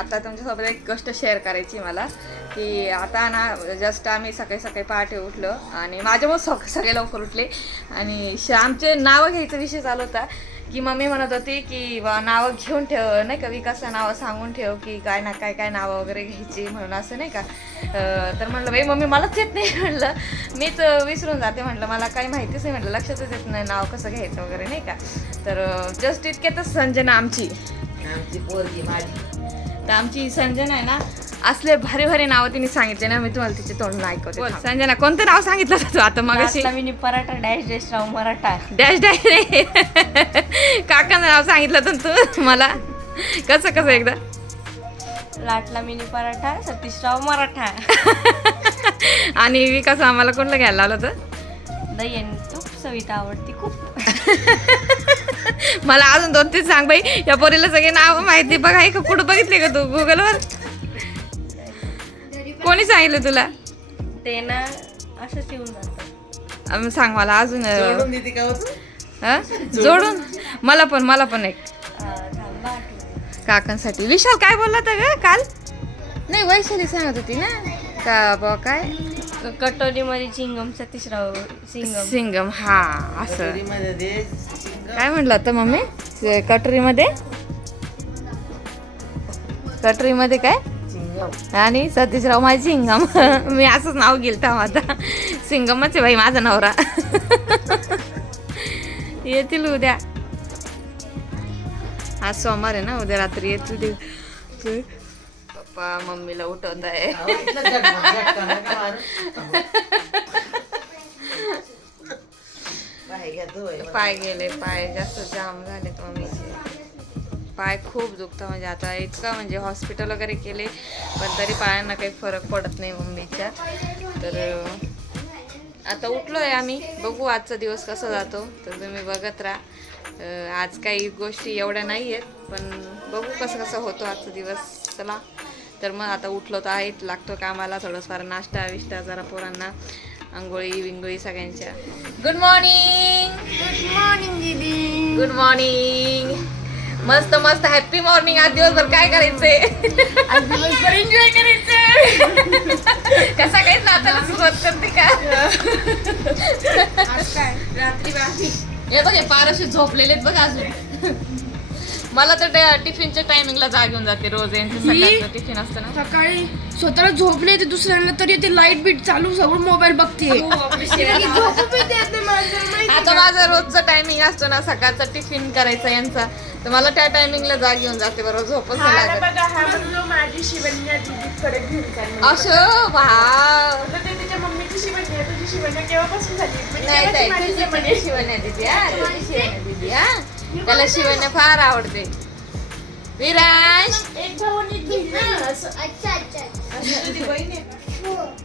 आता तुमच्यासोबत एक गोष्ट शेअर करायची मला की आता ना जस्ट आम्ही सकाळी सकाळी पहाटे उठलो आणि माझ्यामुळे सग सगळे लवकर उठले. आणि श आमचे नावं घ्यायचा विषय चालू होता की मम्मी म्हणत होती की नावं घेऊन ठेव नाही का विकासचं नावं सांगून ठेव की काय ना काय काय नावं वगैरे घ्यायची म्हणून असं नाही का. तर म्हणलं बाई मम्मी मलाच येत नाही म्हणलं. मीच विसरून जाते म्हटलं मला काही माहितीच नाही म्हटलं लक्षातच येत नाही नाव कसं घ्यायचं वगैरे नाही का. तर जस्ट इतक्यातच संजना आमची. आमची पोरगी माझी. तर आमची संजना आहे ना असले भारी भारी नावं तिने सांगितले ना मी तुम्हाला तिचे तोंड ऐकवते. बोल, संजना कोणतं नाव सांगितलं होतं तू आता मग mini paratha dash dash Rao Maratha. Dash dash रे काकाचं नाव सांगितलं होतं ना तू मला कसं कसं एकदा? लाटला मिनी पराठा सतीशराव मराठा. आणि विकास आम्हाला कोणलं घ्यायला लावलं होतं? दही आणि तूप सविता आवडती खूप. मला अजून दोन तीन सांग बाई. या पोरीला सगळे नाव माहिती बघ आहे का? कुठं बघितले का तू? गुगलवर कोणी सांगितलं तुला? ते ना असंच येऊन जातं. सांग मला अजून हो तू? हं? जोडून? मला पण मला पण एक. काकांसाठी. विशाल काय बोलला होता ग काल? नाही वैशाली सांगत होती ना. का काय? कटोरीमध्ये चिंगम सतीशराव सिंगम सिंगम हा असं. काय म्हटलं आता मम्मी? कटोरीमध्ये? कटोरीमध्ये काय. आणि सतीशराव माझी सिंगम मी असंच नाव गेलं आता. सिंगमच आहे बाई माझा नवरा. येतील उद्या. आज सोमवार आहे ना उद्या रात्री येतील. पप्पा मम्मीला उठवत आहे. पाय गेले पाय जास्त जाम झालेत मम्मीचे. पाय खूप दुखतं म्हणजे आता इतकं म्हणजे हॉस्पिटल वगैरे केले पण तरी पायांना काही फरक पडत नाही मम्मीच्या. तर आता उठलो आहे आम्ही. बघू आजचा दिवस कसा जातो. तर तुम्ही बघत राहा. आज काही गोष्टी एवढ्या नाही आहेत पण बघू कसं कसं होतो आजचा दिवस. चला. तर मग आता उठलो तर आहेत लागतो कामाला थोडंफार नाश्ता विष्टा जरा पोरांना आंघोळी विंगोळी सगळ्यांच्या. गुड मॉर्निंग गुड मॉर्निंग दीदी. गुड मॉर्निंग मस्त मस्त हॅपी मॉर्निंग आज दिवसभर काय करायचंय? आज दिवसभर एन्जॉय करायचंय. कसा काही नाचायला सुरुवात करते का? रात्री हे बघ हे पारशी झोपलेले आहेत बघ अजून. मला तर त्या टिफिनच्या टायमिंगला जाग येऊन जाते रोज यांचं सकाळचं टिफिन असतं ना. सकाळी स्वतःला झोपले ते दुसऱ्यांना तरी ते लाइट बीट चालू सगळं मोबाईल बघते. झोप नाही माहिती आता माझा रोजचा टायमिंग असतो ना सकाळचा टिफिन करायचा यांचा. तर मला त्या टायमिंगला जाग येऊन जाते बरोबर झोपच नाही हा ना लागत. बघा हा म्हणलो माझी शिवण्या दीदीकडे घेऊन चाल म्हणून. असं? भाव तर ते तिच्या मम्मीची शिवण्या तुझी शिवण्या केव्हापासून झाली? म्हणजे नाही तेव्हाची ताई, माझी तुझी शिवण्या. दिदी हा तुझी शिवण्या दिदी हा. त्याला शिवण्या फार आवडते. विराज?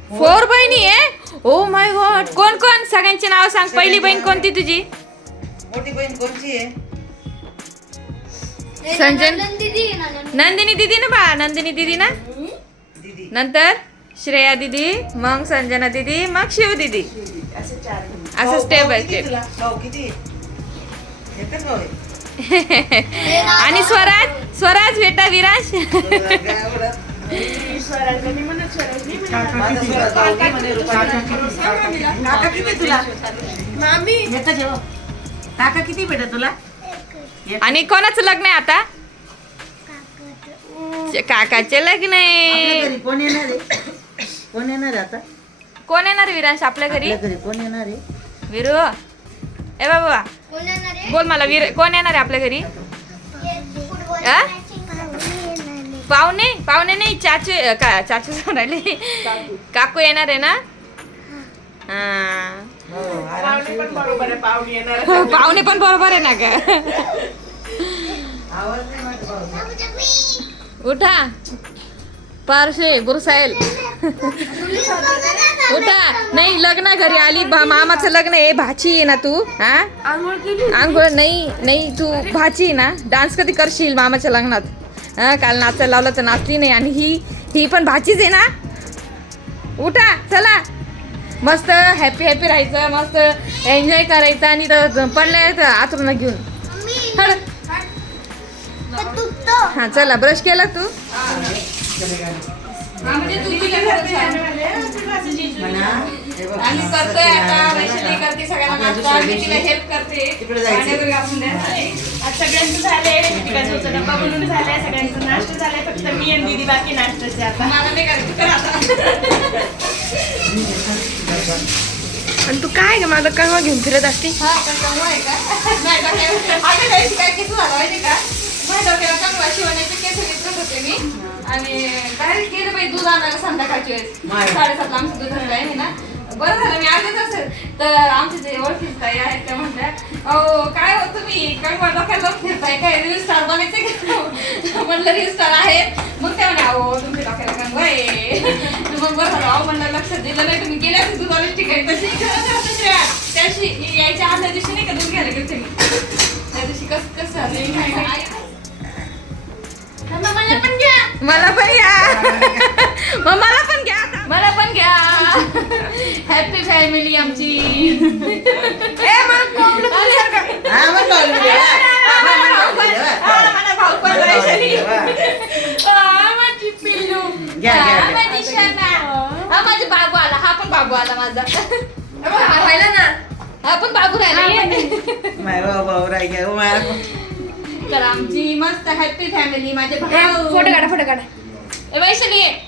फोर बहिणी आहे? ओ माय गॉड कोण कोण? सगळ्यांची नाव सांग. पहिली बहीण कोणती तुझी? मोठी बहीण कोणची आहे? संजन? नंदिनी दिदी ना बा? नंदिनी दिदी ना? दीदी नंतर? श्रेया दिदी मग संजना दिदी मग शिव दिदी. असं स्टेप बाय किती स्टेप आणि स्वराज स्वराज बेटा विराज? काका किती तुला मामी एकच आहे हो. काका किती बेटा तुला आणि कोणाचं लग्न आहे आता? काकाचे लग्न आहे. घरी कोण येणार आहे कोण येणार आता कोण येणार विरांश आपल्या घरी? आपल्या घरी कोण येणार आहे? विरू. ए बाबा बोल मला वीर कोण येणार आहे आपल्या घरी? आ? पाहुणे? पाहुणे नाही चाचे का चाचू म्हणाले काकू येणार आहे ना? हा. पाहुणे पण बरोबर आहे पाहुणे येणार पाहुणे पण बरोबर आहे ना का उठा. पारशे गुरुसाहेल. उठा. नाही लग्न घरी आली. मामाचं लग्न आहे. भाची आहे ना तू? हा? आंघोळ नाही नाही तू भाची आहे ना? डान्स कधी करशील मामाच्या लग्नात? हा काल नाचायला लावलं तर नाचली नाही. आणि ही ही पण भाचीच आहे ना? उठा चला. मस्त हॅपी हॅपी राहायचं. मस्त एन्जॉय करायचं. आणि तर पडले आतरून घेऊन. हड. हा चला. ब्रश केला तू? आम्ही करतोय आता वैशाली करते सगळ्यांना नाश्ता मी तिला हेल्प करते. तिकडे जायचं. भांडे वगैरे घासून द्यायचे. आज सगळ्यांचं झालंय. पिकाचा डब्बा बनवून झालाय. सगळ्यांचा नाश्ता झालाय. फक्त मी आणि दीदी बाकी नाश्त्याचे आता. मला नाही करायचं. कर आता. आणि तू काय ग? माझं कंगवा घेऊन फिरत असते. हा, का? काय? केस झालं माहिती का? माझ्या डोक्याला कंगवा शिवण्याचे केस विचारत होते मी. आणि डायरेक्ट गेले बाई दूध आणायला संध्याकाळची वेळेस. साडेसातला आमचं दूध आहे ना. बरं झालं मी आलेच असेल. तर आमचे जे ओळखीच ताई आहेत त्या म्हणल्या अहो काय हो तुम्ही? कंगवा डोक्याला लावून फिरताय? काय रील स्टार बनायचे का? म्हणलं रील स्टार आहेत मग त्या म्हणे अहो तुमच्या डोक्याला कंगवा आहे. मग बरं झालं अहो म्हणलं लक्षात दिलं नाही तुम्ही गेल्या असते दुधाला ठिकाणी. तशी खरंच आहे तशी आहे. त्या. दिवशी यायच्या आदल्या दिवशी नाही का दूध घ्यायला गेलते मी. त्या दिवशी कसं कसं झालं आई- मला पण घ्या. मला पण घ्या मग मला पण घ्या. मला पण घ्या. हॅपी फॅमिली आमची. माझी बाबू आला. हा पण बाबू आला माझा. पाहिलं ना. हा पण बाबू राहिला. तर आमची मस्त हॅपी फॅमिली माझे भाऊ. फोटो काढा फोटो काढा. ए, वैशाली.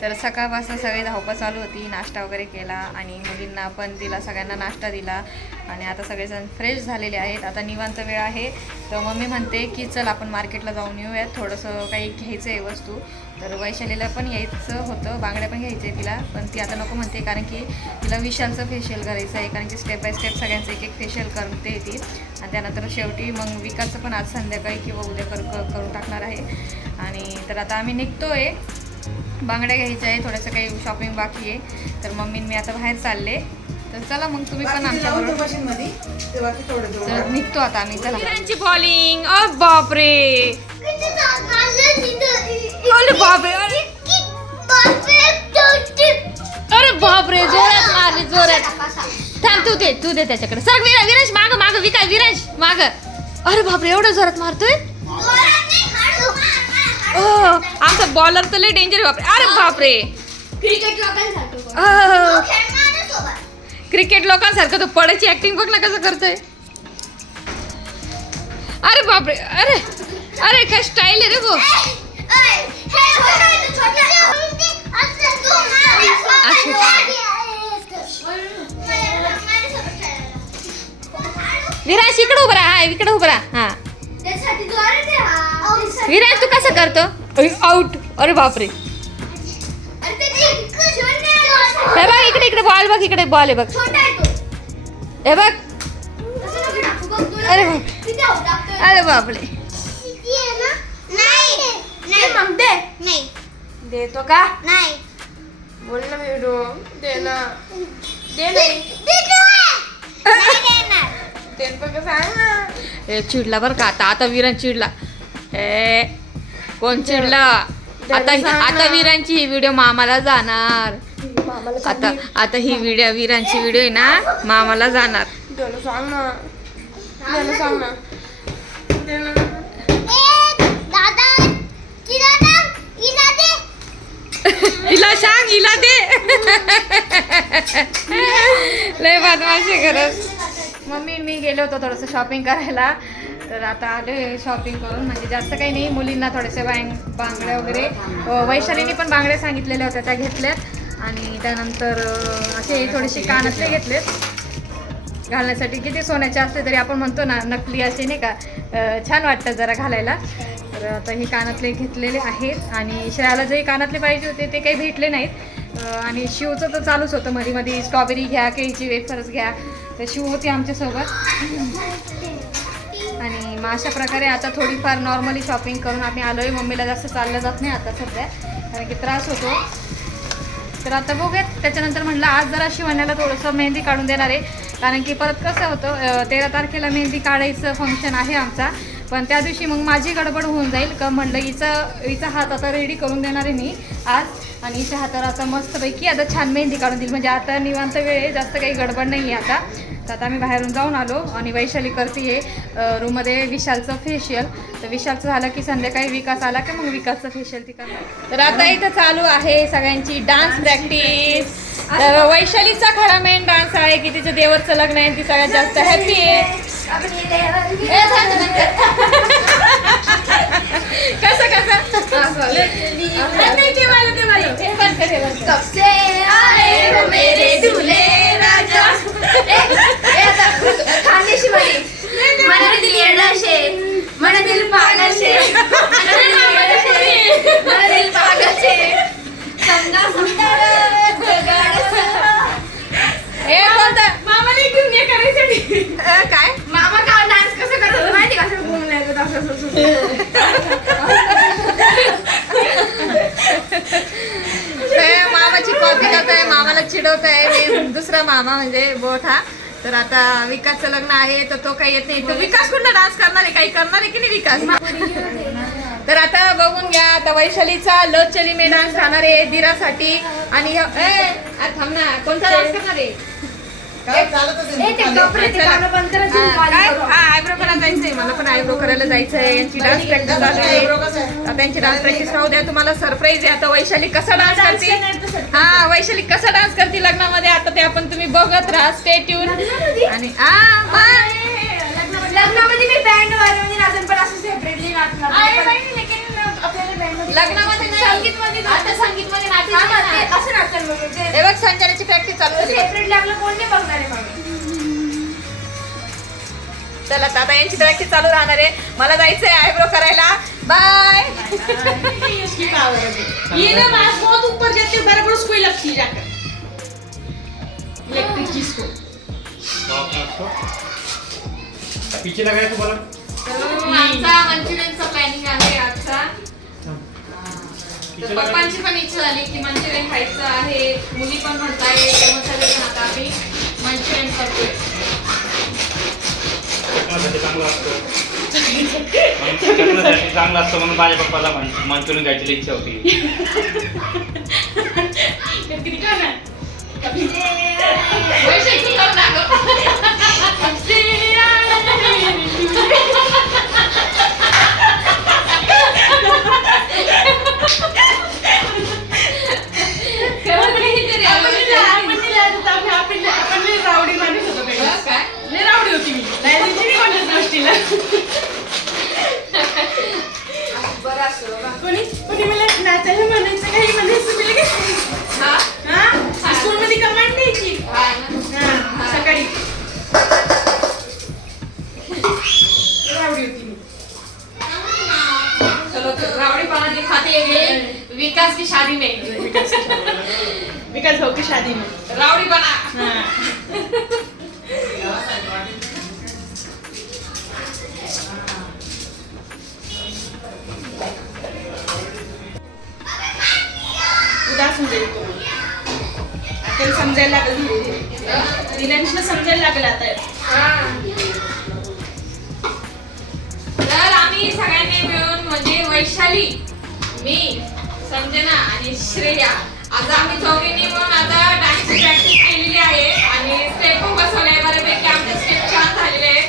तर सकाळपासून सगळी धावपळ चालू होती नाश्ता वगैरे केला आणि मुलींना पण दिला सगळ्यांना नाश्ता दिला. आणि आता सगळेजण फ्रेश झालेले आहेत. आता निवांत वेळ आहे. तर मम्मी म्हणते की चल आपण मार्केटला जाऊन येऊयात. थोडंसं काही घ्यायचं आहे वस्तू. तर वैशालीला पण यायचं होतं बांगड्या पण घ्यायचे तिला पण ती आता नको म्हणते कारण की तिला विशालचं फेशियल करायचं आहे कारण की स्टेप बाय स्टेप सगळ्यांचं एक एक फेशियल करते ती. आणि त्यानंतर शेवटी मग विकासचं पण आज संध्याकाळी किंवा उद्या कर कर- करून टाकणार आहे. आणि तर आता आम्ही निघतोय. बांगड्या घ्यायच्या आहे थोडंसं काही शॉपिंग बाकी आहे. तर मम्मी मी आता बाहेर चालले. तर चला मग तुम्ही पण बाकी आमच्या लावून बरोबर दे मशीनमध्ये. ते बाकी थोडं थोडं तर निघतो आता आम्ही चला. बॉलिंग अ बापरे! अरे बापरे अरे. अरे बापरे जोरात मारली जोरात. थांब तू दे तू दे त्याच्याकडे. सर विरा विराज माग माग विका विराज माग. अरे बापरे एवढं जोरात मारतोय? ओ, आमचा बॉलर तर लय डेंजर बापरे. अरे बापरे. क्रिकेट लोकांसारखं अह, क्रिकेट लोकांसारखं तो पडायची ऍक्टिंग बघ ना कसं करतोय. अरे बापरे अरे. अरे काय स्टाईल आहे रे भाऊ विराज इकडे उभा हा, इकडे उभा राहा, हा. विराज तू कसं करतो? आउट अरे बापरे. हे बघ, इकडे इकडे बॉल बघ, इकडे बॉल आहे बघ. हे बघ. अरे बाप बापरे देतो का? नाही. बोल ना व्हिडिओ दे ना. दे नाही सांग ना चिडला बरं का? आता आता विरान चिडला. ए कोण चिडला? आता आता विरांची ही व्हिडिओ मामाला जाणार. आता आता ही व्हिडिओ विरांची व्हिडिओ आहे ना मामाला जाणार. सांग ना. सांग ना दादा दादा इला दे हिला सांग हिला दे. लय बदमाशी करत. मम्मी मी गेलो होतो थोडंसं शॉपिंग करायला. तर आता आले शॉपिंग करून. म्हणजे जास्त काही नाही मुलींना थोडेसे बांग बांगड्या वगैरे. वैशालीने पण बांगड्या सांगितलेल्या होत्या त्या घेतल्यात. आणि त्यानंतर असे थोडेसे कानातले घेतलेत. घालण्यासाठी किती सोन्याचे असले तरी आपण म्हणतो ना नकली असे नाही का? छान वाटतं जरा घालायला. तर आता हे कानातले घेतलेले आहेत आणि श्रेयाला जे कानातले पाहिजे होते ते काही भेटले नाहीत. आणि शिवचं तर चालूच होतं. मध्ये मध्ये स्ट्रॉबेरी घ्या केळीची वेफर्स घ्या. तर शिव होती आमच्यासोबत. आणि मग अशा प्रकारे आता थोडीफार नॉर्मली शॉपिंग करून आम्ही आलो आहे मम्मीला जास्त चाललं जात नाही आता सध्या. कारण की त्रास होतो. तर आता बघूयात. त्याच्यानंतर म्हटलं आज जरा शिवण्याला थोडंसं मेहंदी काढून देणार आहे. कारण की परत कसं होतं तेरा तारखेला मेहंदी काढायचं फंक्शन आहे आमचा. पण त्या दिवशी मग माझी गडबड होऊन जाईल का म्हणलं हिचं हिचा हात आता रेडी करून देणार आहे मी आज. आणि हिच्या हातावर आता मस्तपैकी आता छान मेहंदी काढून देईल. म्हणजे आता निवांत वेळ आहे जास्त काही गडबड नाही आहे आता. तर आता आम्ही बाहेरून जाऊन आलो आणि वैशाली करते रूममध्ये विशालचं फेशियल तर विशालचं झालं की संध्याकाळी विकास आला की मग विकासचं फेशियल ती करणार. तर आता इथं चालू आहे सगळ्यांची डान्स प्रॅक्टिस तर वैशालीचा खरा मेन डान्स आहे की तिच्या देवरचं लग्न आहे ती सगळ्यात जास्त हॅपी आहे. कसं कसं. सबसे आए मेरे दूल्हे राजा खानदेशी मध्ये मनातील येडाशे मनातील पागाशे मनातील पागाशे समजा समजा हे कोणतं मामाला घेऊन ये करायसाठी अ, काय मामा का डान्स कसं करतात माहिती का असं घुमून येतात असं असं, असं ते मामाची कॉपी करताय मामाला चिडवत आहे मी दुसरा मामा म्हणजे बोठा तर आता विकासचं लग्न आहे तर तो काही येत नाही. तो विकास कुठला डान्स करणार आहे? काही करणार आहे की नाही विकास? तर आता बघून घ्या आता वैशालीचा लव चली मे डान्स राहणार आहे दिरासाठी. आणि थांब ना कोणता डान्स करणार आहे? ए, ते कपडे ते गाणं बंद करा, झुम हा, वाली काय? करू. हा आयब्रो करायला जायचंय मला पण आयब्रो करायला जायचंय. यांची डान्स प्रॅक्टिस चालू आहे. आता त्यांची डान्स प्रॅक्टिस राहू द्या तुम्हाला सरप्राईज आहे. आता वैशाली कसा डान्स करते? हा वैशाली कसा डान्स करते लग्नामध्ये? आता ते आपण तुम्ही बघत राहा. स्टे ट्यून आणि आ मग. लग्नामध्ये मी बँड वाजवून नाचन पण असं सेपरेटली नाचणार. लग्नामध्ये नाही. संगीतमध्ये आता संगीतमध्ये ना. असं नाचन ते हे बघ संजनाची प्रॅक्टिस चालू झाली बघ. आपलं कोण नाही बघणार आहे मग. चला आता आता यांची प्रॅक्टिस चालू राहणार आहे. मला जायचंय आयब्रो करायला. बाय इसकी पावर है ये ना बात बहुत ऊपर जाती है बराबर उसको ही लगती है जाकर। इलेक्ट्रिक चीज को पीछे लगाया तुम्हाला आमचा मंचुरियनचा प्लॅनिंग आहे आजचा तर पप्पांची पण इच्छा झाली की मंचुरियन खायचं आहे मुली पण म्हणताय तेव्हा सगळेजण आता आम्ही मंचुरियन करतोय. चांगलं असतं. लग्नासाठी चांगलं असतं म्हणून माझ्या पप्पाला मंचुरियन खायची इच्छा होती. किती भाऊ की शादी में। हाँ। उदास जाईल तो. आता समजायला लागलं धीरे धीरे समजायला लागलं आता. तर आम्ही सगळ्यांनी मिळून म्हणजे वैशाली मी संजना आणि श्रेया आता आम्ही चौघींनी आता डान्सची प्रॅक्टिस केलेली आहे. आणि स्टेप पण बसवले आहे बऱ्यापैकी आमचे स्टेप छान झालेले आहे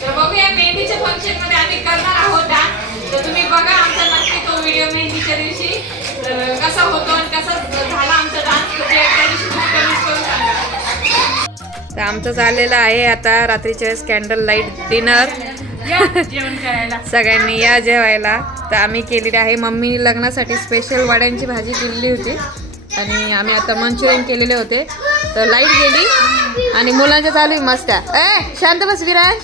तर बघूया मेहंदीच्या फंक्शनमध्ये आम्ही करणार आहोत डान्स तर तुम्ही बघा आमचा नक्की तो व्हिडिओ मेहंदीच्या दिवशी तर कसा होतो आणि कसा झाला आमचा डान्स ते त्या दिवशी तुम्ही कमेंट करून सांगा. तर आमचं चाललेलं आहे आता रात्रीच्या वेळेस कॅन्डल लाइट डिनर सगळ्यांनी या जेवायला. तर आम्ही केलेली आहे. मम्मी लग्नासाठी स्पेशल वड्यांची भाजी केलेली होती. आणि आम्ही आता मंचुरियन केलेले होते. तर लाइट गेली. आणि मुलांच्या चालू आहे मस्त्या ए शांत बस विराज.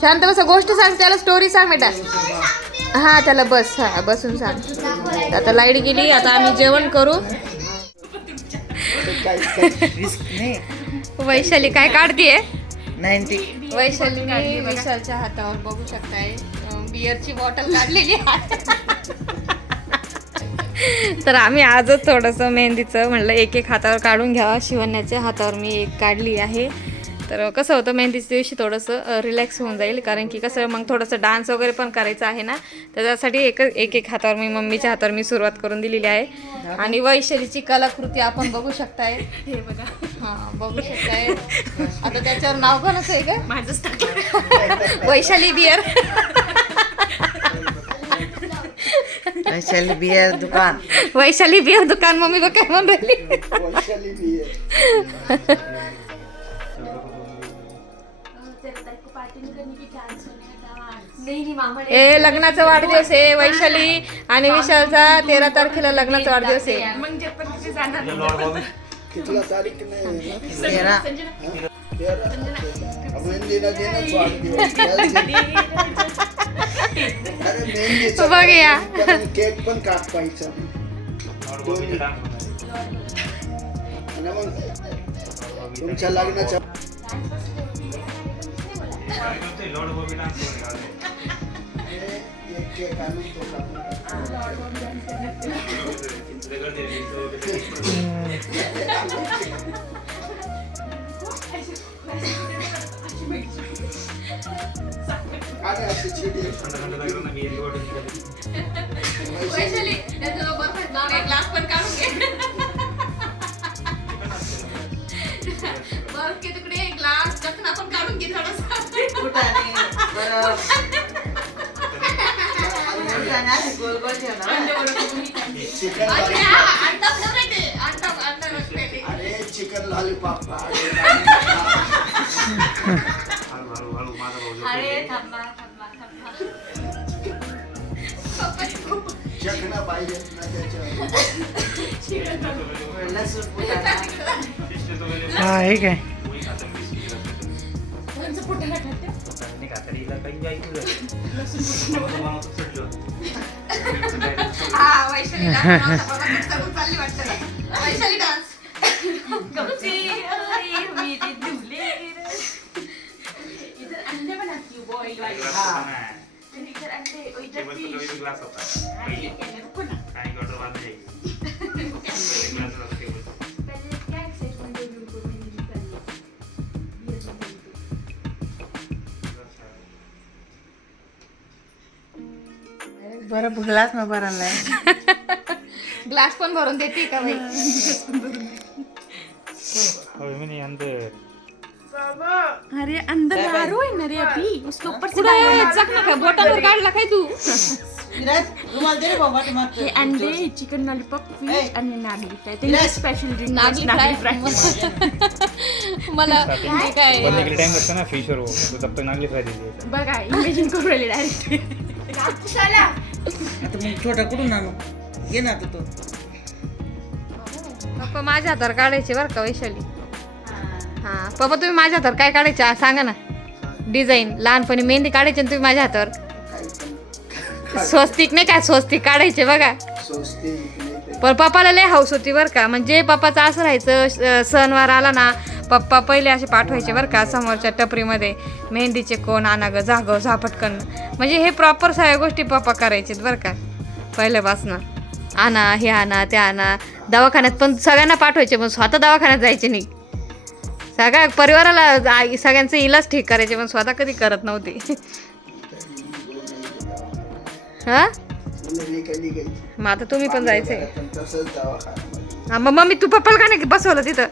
शांत बस गोष्ट सांग त्याला स्टोरी सांग बेटा. हा त्याला बस हा बसून सांग. आता लाइट गेली आता आम्ही जेवण करू. वैशाली काय काढतीये? वैशालीने विशालच्या हातावर बघू शकताय. अं, बिअरची बॉटल काढलेली आहे. तर आम्ही आजच थोडंसं मेहंदीचं म्हणलं एक एक हातावर काढून घ्यावा. शिवण्याच्या हातावर मी एक काढली आहे. तर कसं होतं मेहंदीच्या दिवशी थोडंसं रिलॅक्स होऊन जाईल. कारण की कसं मग थोडंसं डान्स वगैरे पण करायचं आहे ना तर त्यासाठी एक एक एक हातावर मी मम्मीच्या हातावर मी सुरुवात करून दिलेली आहे. आणि वैशालीची कलाकृती आपण बघू शकताय. हे बघा. हां बघू शकताय. आता त्याच्यावर नाव कोणाचं आहे का? माझंच वैशाली बियर वैशाली बियर दुकान. वैशाली बियर दुकान मम्मी बघ काय म्हणून राहिली ए लग्नाचा वाढदिवस आहे वैशाली आणि विशालचा तेरा तारखेला लग्नाचा वाढदिवस आहे. म्हणजे तेरा. बघूया. पण केक पण काप पाहिजे आणि मग तुमच्या लग्नाच्या वैशाली त्याचा ग्लास पण काढून घे. बर्फ के तुकडे ग्लास चकना पण काढून घे थोडासा. चिकन लॉलीपॉप अरे थांबा थांबा थांबा. चकना पाहिजेत ना त्याच्यावर. लसूण फुटाणा हा नव्हता, पण आता करून चालली वाटतं. वैशाली डान्स पहले क्या एक्साइटमेंट है उनको मेहंदी निकालने ये तो मेहंदी बरफ ग्लास में भरायला आहे. ग्लास पण भरून देते का बाई अरे अंदर नारो है ना रे अभी. उसके ऊपर से बोटावर काढला काय तू. हे अंडे चिकन लॉलीपॉप फिश आणि नागली फ्राय. ते. स्पेशल नागली नागली फ्राय. फ्राय. मला काय? बनने टाइम लगता है ना फिश और वो तो तब तक नागली फ्राई दीजिए बघा इमेजिन करू राहिले डायरेक्ट आता मग छोटा कुठून आणू? घे ना आता तो. पप्पा माझ्या हातावर काढायचे बरं का वैशाली? हां. पप्पा तुम्ही माझ्या हातावर काय काढायचे? आ, सांगा ना. डिझाईन लहानपणी मेहंदी काढायची ना तुम्ही माझ्या हातावर. स्वस्तिक नाही काय स्वस्तिक काढायचे बघा. स्वस्ती पण पप्पाला लय हाऊस होती बरं का. म्हणजे पप्पाचं असं राहायचं स- सणवार आला ना पप्पा पहिले असे पाठवायचे बरं का समोरच्या टपरीमध्ये. मेहंदीचे कोण आणा ग जागव झापटकन. म्हणजे हे प्रॉपर सगळ्या गोष्टी पप्पा करायचे बरं का. पहिल्यापासनं. आणा हे आणा ते आणा. दवाखान्यात पण सगळ्यांना पाठवायचे पण स्वतः दवाखान्यात जायचे नाही. सगळ्या परिवाराला आई सगळ्यांचे इलाज ठीक करायचे पण स्वतः कधी करत नव्हती. हा? मुलं निघाली मग आता तुम्ही पण जायचंय. तसंच दवाखान्यामध्ये हा मग मम्मी तू पप्पाला का नाही बसवलं तिथं?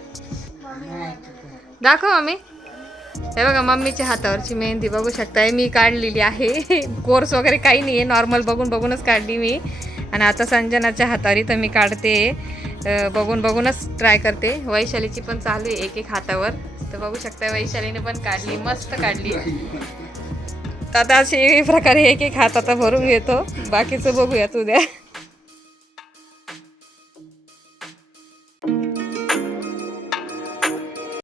दाखव मम्मी. हे बघा मम्मीच्या हातावरची मेहंदी बघू शकताय मी काढलेली आहे. कोर्स वगैरे काही नाही आहे नॉर्मल बघून बघूनच काढली मी. आणि आता संजनाच्या हातावरी तर मी काढते. बघून बघूनच ट्राय करते. वैशालीची पण चालू आहे एक एक हातावर. तर बघू शकता वैशालीने पण काढली मस्त काढली. तर आता अशी प्रकारे एक एक हात आता भरून घेतो. बाकीचं बघूयात उद्या.